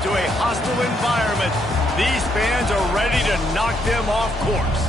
into a hostile environment. These fans are ready to knock them off course.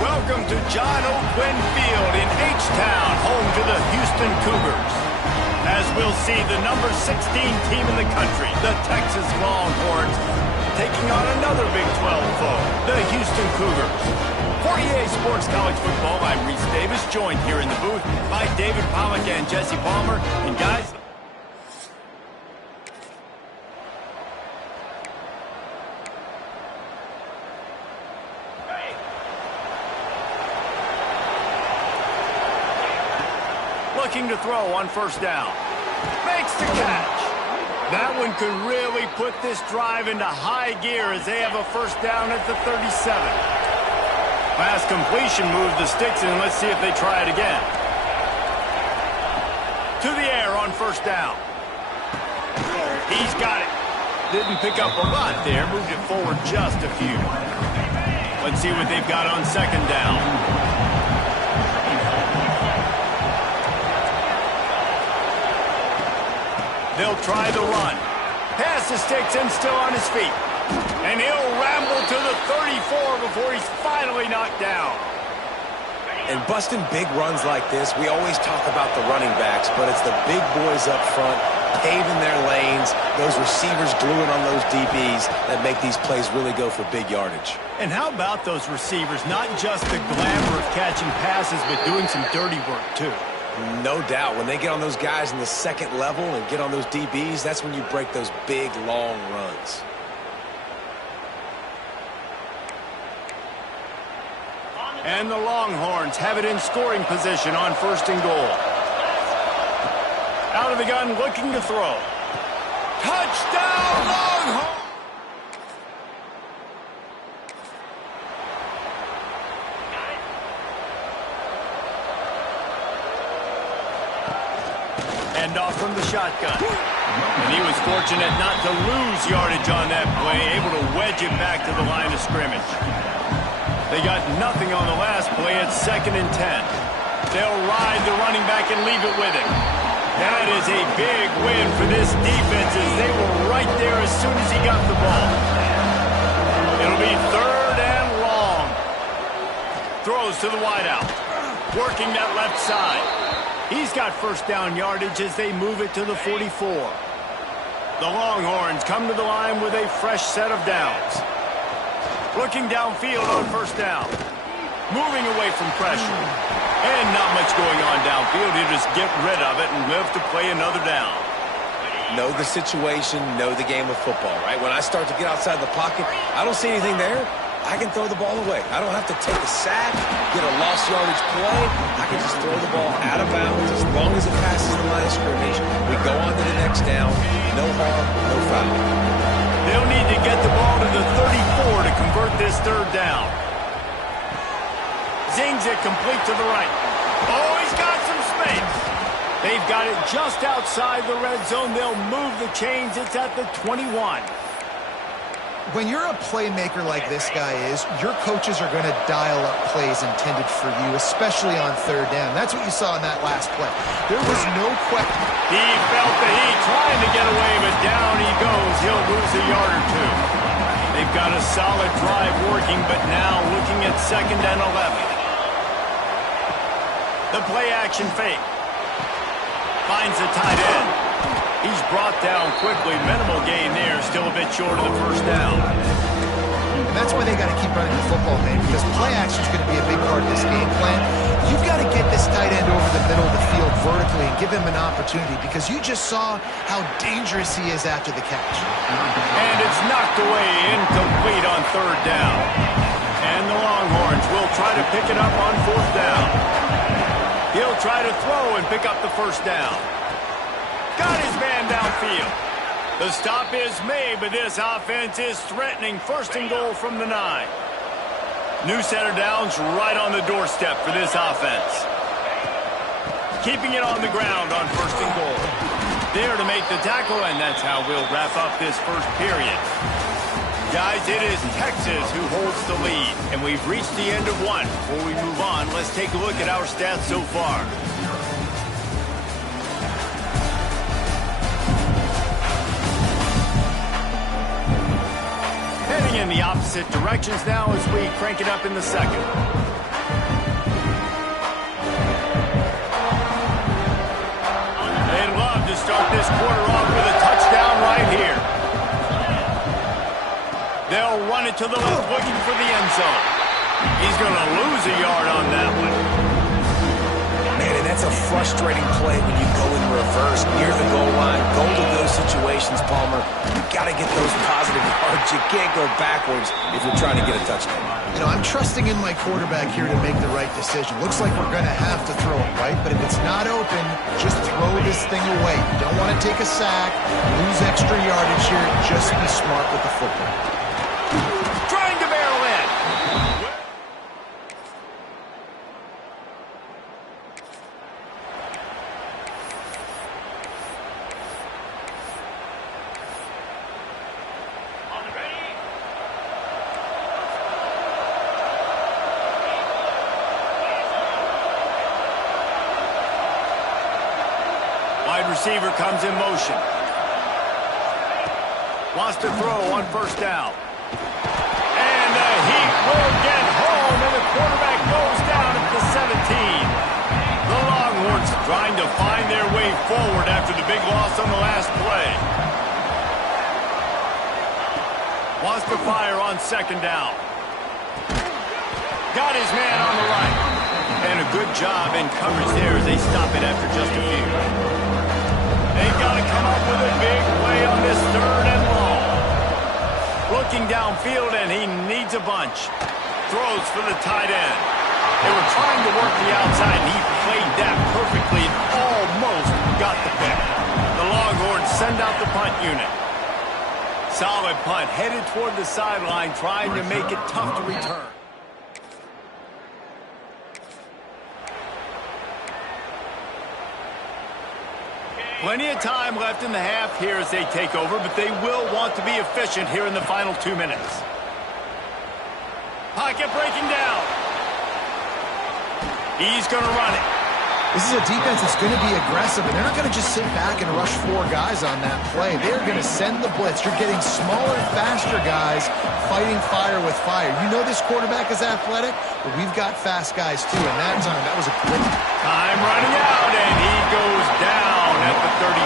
Welcome to John O. Quinn Field in H-Town, home to the Houston Cougars. As we'll see, the number 16 team in the country, the Texas Longhorns, taking on another Big 12 foe, the Houston Cougars. For EA Sports College Football, I'm Reese Davis, joined here in the booth by David Pollack and Jesse Palmer. And guys, looking to throw on first down. Makes the catch. That one could really put this drive into high gear as they have a first down at the 37. Pass completion moves the sticks in. Let's see if they try it again. To the air on first down. He's got it. Didn't pick up a lot there. Moved it forward just a few. Let's see what they've got on second down. They'll try the run. Pass the sticks and still on his feet. And he'll ramble to the 34 before he's finally knocked down. And busting big runs like this, we always talk about the running backs, but it's the big boys up front, paving their lanes, those receivers gluing on those DBs that make these plays really go for big yardage. And how about those receivers? Not just the glamour of catching passes, but doing some dirty work, too. No doubt. When they get on those guys in the second level and get on those DBs, that's when you break those big, long runs. And the Longhorns have it in scoring position on first and goal. Out of the gun, looking to throw. Touchdown, Longhorns! Hand off from the shotgun. And he was fortunate not to lose yardage on that play, able to wedge it back to the line of scrimmage. They got nothing on the last play at 2nd and 10. They'll ride the running back and leave it with him. That is a big win for this defense as they were right there as soon as he got the ball. It'll be 3rd and long. Throws to the wideout. Working that left side. He's got first down yardage as they move it to the 44. The Longhorns come to the line with a fresh set of downs. Looking downfield on first down. Moving away from pressure. And not much going on downfield. He'll just get rid of it and live to play another down. Know the situation, know the game of football, right? When I start to get outside the pocket, I don't see anything there. I can throw the ball away. I don't have to take a sack, get a lost yardage play. I can just throw the ball out of bounds as long as it passes the line of scrimmage. We go on to the next down. No harm, no foul. They'll need to get the ball to the 34 to convert this 3rd down. Zings it complete to the right. Oh, he's got some space. They've got it just outside the red zone. They'll move the chains. It's at the 21. When you're a playmaker like this guy is, your coaches are going to dial up plays intended for you, especially on 3rd down. That's what you saw in that last play. There was no question. He felt the heat trying to get away, but down he goes. He'll lose a yard or two. They've got a solid drive working, but now looking at 2nd and 11. The play action fake. Finds the tight end. He's brought down quickly. Minimal gain there. Still a bit short of the first down. And that's why they got to keep running the football, man, because play action is going to be a big part of this game plan. You've got to get this tight end over the middle of the field vertically and give him an opportunity, because you just saw how dangerous he is after the catch. And it's knocked away, incomplete on 3rd down. And the Longhorns will try to pick it up on 4th down. He'll try to throw and pick up the first down. Got his man downfield. The stop is made, but this offense is threatening 1st and goal from the 9. New set of downs right on the doorstep for this offense. Keeping it on the ground on 1st and goal. There to make the tackle, and that's how we'll wrap up this first period. Guys, it is Texas who holds the lead, and we've reached the end of one. Before we move on, let's take a look at our stats so far. in the opposite directions now as we crank it up in the second. They'd love to start this quarter off with a touchdown right here. They'll run it to the left, looking for the end zone. He's going to lose a yard on that one. Man, and that's a frustrating play when you go in reverse near the goal line. Goal to those situations, Palmer. You got to get those positive yards. You can't go backwards if you're trying to get a touchdown. You know, I'm trusting in my quarterback here to make the right decision. Looks like we're going to have to throw it, right? But if it's not open, just throw this thing away. You don't want to take a sack, lose extra yardage here. Just be smart with the football. Trying to barrel in. Wide receiver comes in motion. Wants to throw on first down. And the Heat will get home, and the quarterback goes down at the 17. The Longhorns trying to find their way forward after the big loss on the last play. Wants to fire on second down. Got his man on the right. And a good job in coverage there as they stop it after just a few. They've got to come up with a big play on this third and long. Looking downfield, and he needs a bunch. Throws for the tight end. They were trying to work the outside, and he played that perfectly and almost got the pick. The Longhorns send out the punt unit. Solid punt, headed toward the sideline, trying to make it tough to return. Plenty of time left in the half here as they take over, but they will want to be efficient here in the final 2 minutes. Pocket breaking down. He's going to run it. This is a defense that's going to be aggressive, and they're not going to just sit back and rush 4 guys on that play. They're going to send the blitz. You're getting smaller, faster guys fighting fire with fire. You know this quarterback is athletic, but we've got fast guys too, and that time, that was a quick. Time running out, and he goes down at the 34.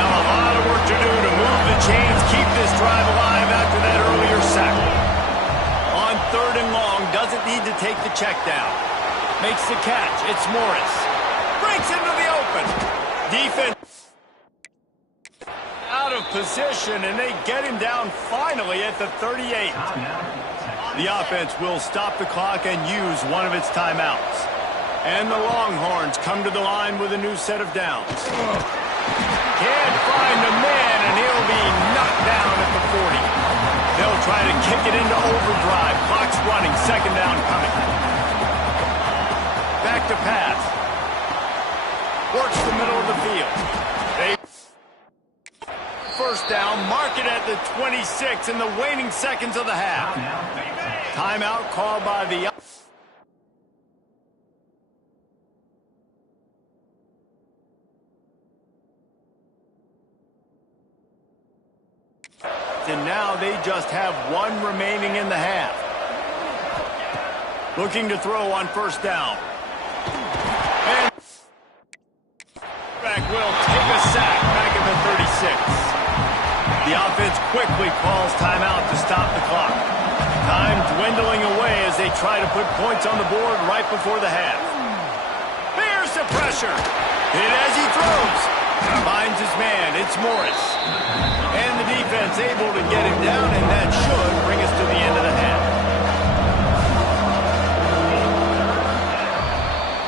Now a lot of work to do to move the chains, keep this drive alive after that earlier sack. On third and long, doesn't need to take the check down. Makes the catch. It's Morris. Breaks into the open. Defense out of position, and they get him down finally at the 38. The offense will stop the clock and use one of its timeouts. And the Longhorns come to the line with a new set of downs. Can't find a man, and he'll be knocked down at the 40. They'll try to kick it into overdrive. Clock's running. Second down coming. Back to pass. Works the middle of the field. First down, mark it at the 26 in the waning seconds of the half. Timeout called by the... And now they just have one remaining in the half. Looking to throw on first down. And back will take a sack back at the 36. The offense quickly calls timeout to stop the clock. Time dwindling away as they try to put points on the board right before the half. There's the pressure. Hit as he throws. Finds his man. It's Morris. And the defense able to get him down, and that should bring us to the end of the half.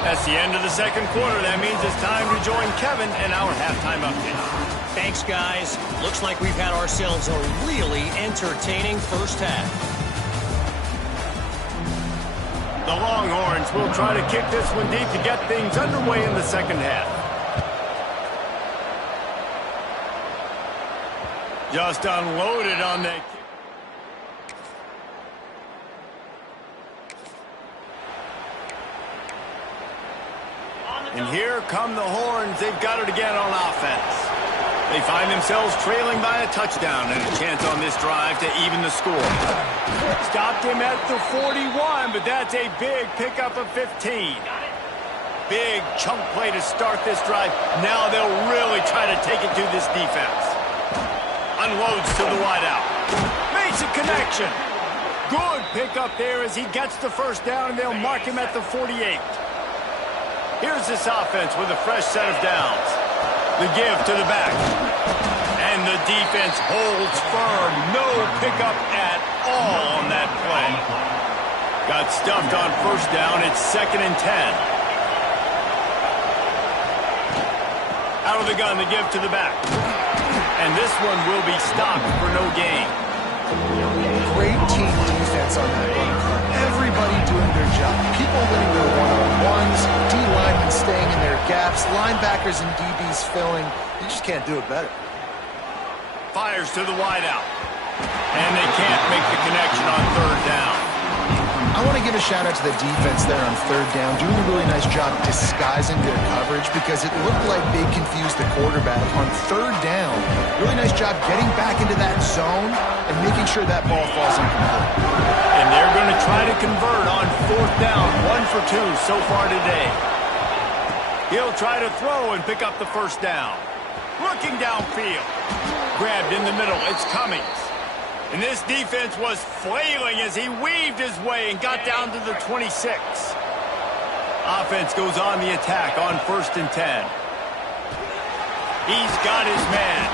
That's the end of the second quarter. That means it's time to join Kevin in our halftime update. Thanks, guys. Looks like we've had ourselves a really entertaining first half. The Longhorns will try to kick this one deep to get things underway in the second half. Just unloaded on that kick. And here come the Horns. They've got it again on offense. They find themselves trailing by a touchdown and a chance on this drive to even the score. Stopped him at the 41, but that's a big pickup of 15. Big chunk play to start this drive. Now they'll really try to take it to this defense. Unloads to the wideout. Makes a connection. Good pickup there as he gets the first down, and they'll mark him at the 48. Here's this offense with a fresh set of downs. The give to the back. And the defense holds firm. No pickup at all on that play. Got stuffed on first down. It's 2nd and 10. Out of the gun, the give to the back. And this one will be stopped for no gain. Great team defense on that run. Everybody doing their job. People winning their one-on-ones, D-linemen staying in their gaps, linebackers and DBs filling. You just can't do it better. Fires to the wideout. And they can't make the connection on 3rd down. I want to give a shout-out to the defense there on 3rd down, doing a really nice job disguising their coverage because it looked like they confused the quarterback on 3rd down. Really nice job getting back into that zone and making sure that ball falls incomplete. And they're going to try to convert on 4th down, 1 for 2 so far today. He'll try to throw and pick up the first down. Looking downfield. Grabbed in the middle. It's Cummings. And this defense was flailing as he weaved his way and got down to the 26. Offense goes on the attack on 1st and 10. He's got his man.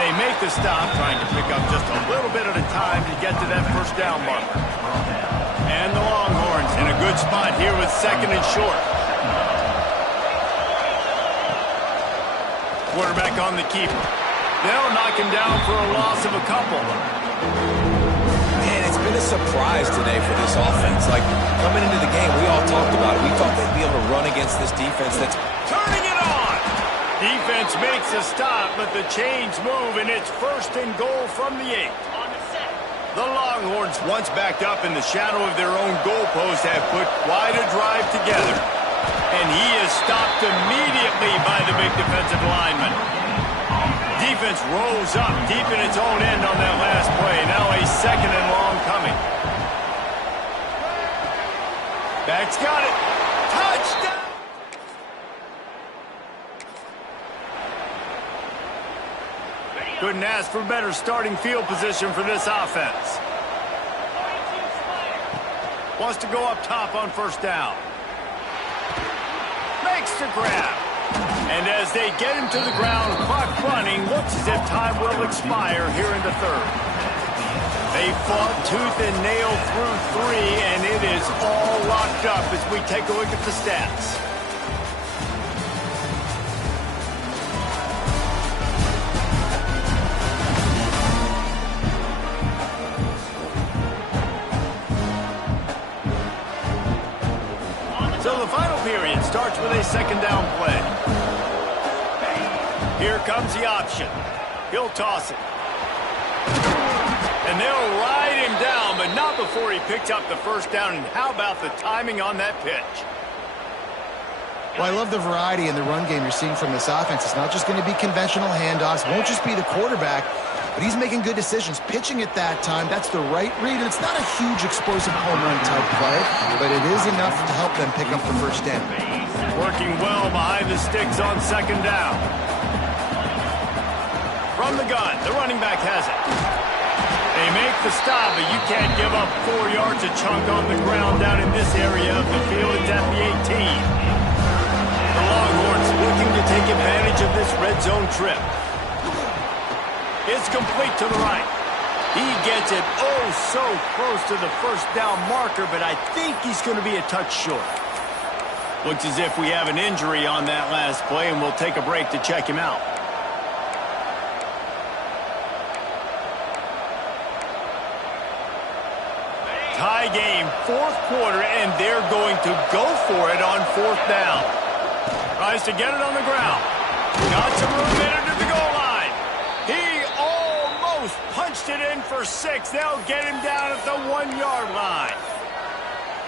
They make the stop, trying to pick up just a little bit at a time to get to that first down marker. And the Longhorns in a good spot here with 2nd and short. Quarterback on the keeper. They'll knock him down for a loss of a couple. Man, it's been a surprise today for this offense. Like, coming into the game, we all talked about it. We thought they'd be able to run against this defense that's turning it on. Defense makes a stop, but the chains move, and it's 1st and goal from the 8. The Longhorns, once backed up in the shadow of their own goalpost, have put quite a drive together. And he is stopped immediately by the big defensive lineman. Defense rolls up deep in its own end on that last play. Now a 2nd and long coming. Back's got it. Touchdown! Couldn't ask for better starting field position for this offense. Wants to go up top on 1st down. Makes the grab. And as they get him to the ground, clock running, looks as if time will expire here in the 3rd. They fought tooth and nail through 3, and it is all locked up as we take a look at the stats. So the final period starts with a 2nd down play. Here comes the option. He'll toss it. And they'll ride him down, but not before he picks up the first down. And how about the timing on that pitch? Well, I love the variety in the run game you're seeing from this offense. It's not just going to be conventional handoffs. It won't just be the quarterback, but he's making good decisions. Pitching at that time, that's the right read. And it's not a huge explosive home run type play, but it is enough to help them pick up the first down. Working well behind the sticks on 2nd down. From the gun, the running back has it. They make the stop, but you can't give up 4 yards a chunk on the ground down in this area of the field. It's at the 18. The Longhorns looking to take advantage of this red zone trip. It's complete to the right. He gets it oh so close to the first down marker, but I think he's going to be a touch short. Looks as if we have an injury on that last play, and we'll take a break to check him out. Tie game, 4th quarter, and they're going to go for it on 4th down. Tries to get it on the ground. Got some room in under the goal line. He almost punched it in for 6. They'll get him down at the 1-yard line.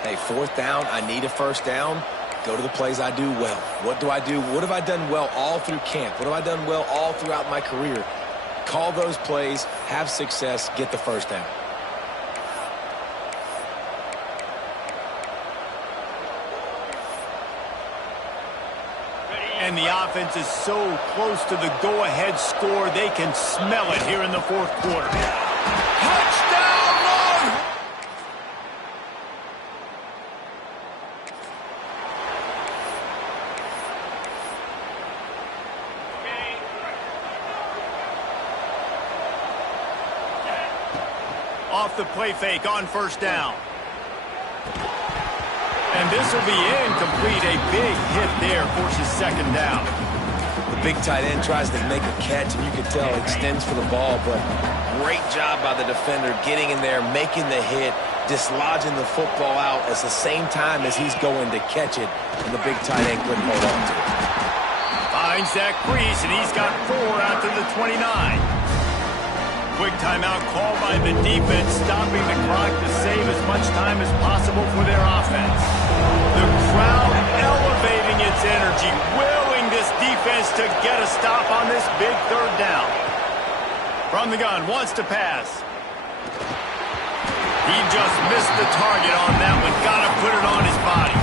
Hey, 4th down, I need a first down. Go to the plays I do well. What do I do? What have I done well all through camp? What have I done well all throughout my career? Call those plays, have success, get the first down. And the offense is so close to the go-ahead score, they can smell it here in the fourth quarter. Touchdown, Longhorns! Off the play fake on first down. And this will be incomplete. A big hit there forces second down. The big tight end tries to make a catch, and you can tell extends for the ball, but great job by the defender getting in there, making the hit, dislodging the football out at the same time as he's going to catch it, and the big tight end couldn't hold on to it. Finds that crease, and he's got 4 out to the 29. Quick timeout called by the defense, stopping the clock to save as much time as possible for their offense. The crowd elevating its energy, willing this defense to get a stop on this big third down. From the gun, wants to pass. He just missed the target on that one. Got to put it on his body.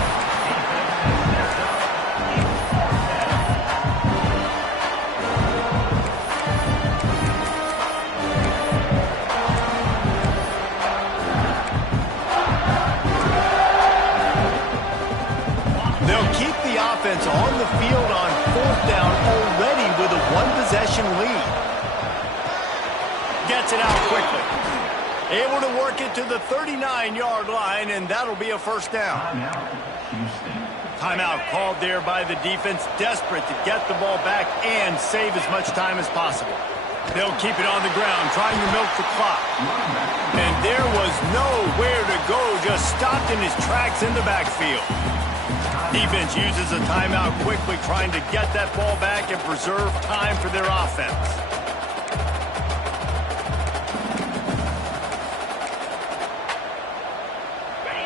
Offense on the field on fourth down already with a one-possession lead. Gets it out quickly. Able to work it to the 39-yard line, and that'll be a first down. Timeout called there by the defense, desperate to get the ball back and save as much time as possible. They'll keep it on the ground, trying to milk the clock. And there was nowhere to go, just stopped in his tracks in the backfield. Defense uses a timeout quickly, trying to get that ball back and preserve time for their offense.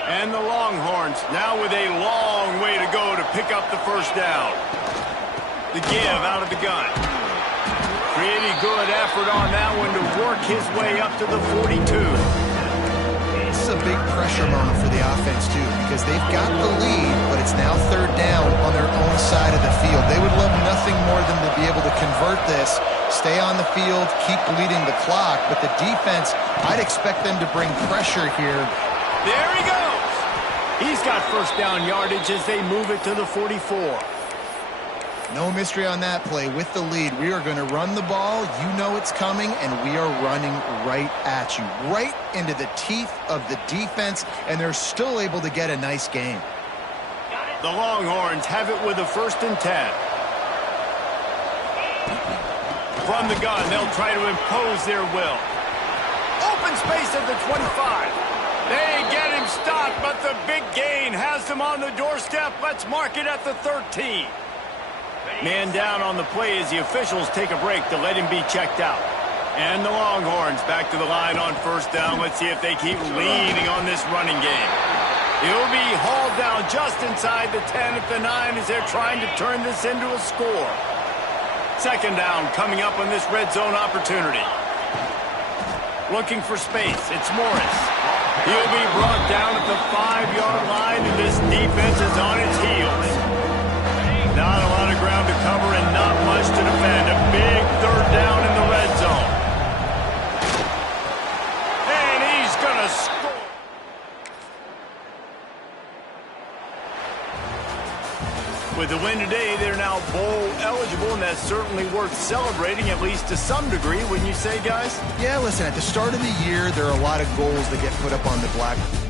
And the Longhorns now with a long way to go to pick up the first down. The give out of the gun. Pretty good effort on that one to work his way up to the 42. This is a big pressure moment for the offense, too, because they've got the lead, but it's now third down on their own side of the field. They would love nothing more than to be able to convert this, stay on the field, keep bleeding the clock, but the defense, I'd expect them to bring pressure here. There he goes. He's got first down yardage as they move it to the 44. No mystery on that play. With the lead, we are going to run the ball. You know it's coming, and we are running right at you, right into the teeth of the defense, and they're still able to get a nice game. The Longhorns have it with a 1st and 10. From the gun, they'll try to impose their will. Open space at the 25. They get him stopped, but the big gain has them on the doorstep. Let's mark it at the 13. Man down on the play as the officials take a break to let him be checked out. And the Longhorns back to the line on first down. Let's see if they keep leaning on this running game. He'll be hauled down just inside the 10 at the 9 as they're trying to turn this into a score. Second down coming up on this red zone opportunity. Looking for space. It's Morris. He'll be brought down at the 5-yard line, and this defense is on its heels. Not a lot of ground to cover and not much to defend. A big third down in the red zone. And he's going to score. With the win today, they're now bowl eligible, and that's certainly worth celebrating, at least to some degree, wouldn't you say, guys? Yeah, listen, at the start of the year, there are a lot of goals that get put up on the blackboard.